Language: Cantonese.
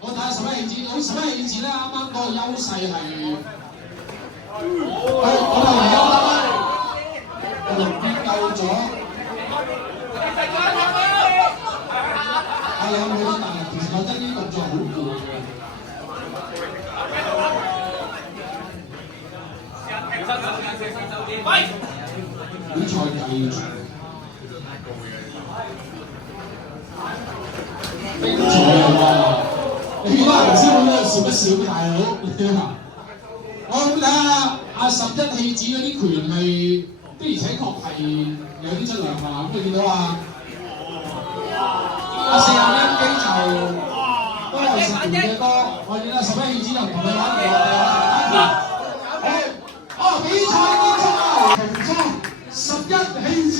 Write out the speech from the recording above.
我睇下11氣子，好11氣子咧，啱啱嗰個優勢係，我哋而家6邊夠咗，係有冇啲但係其實我覺得呢啲動作好攰嘅。比賽繼續。精彩啊！你見到頭先咁樣笑一笑，大佬，我咁睇下阿11氣子嗰啲拳係的而且確係有啲質量啊！咁你見到啊，阿40斤機就都係10年嘅多，我見阿11氣子就唔同佢玩嘅。好，比賽結束啦，11氣子。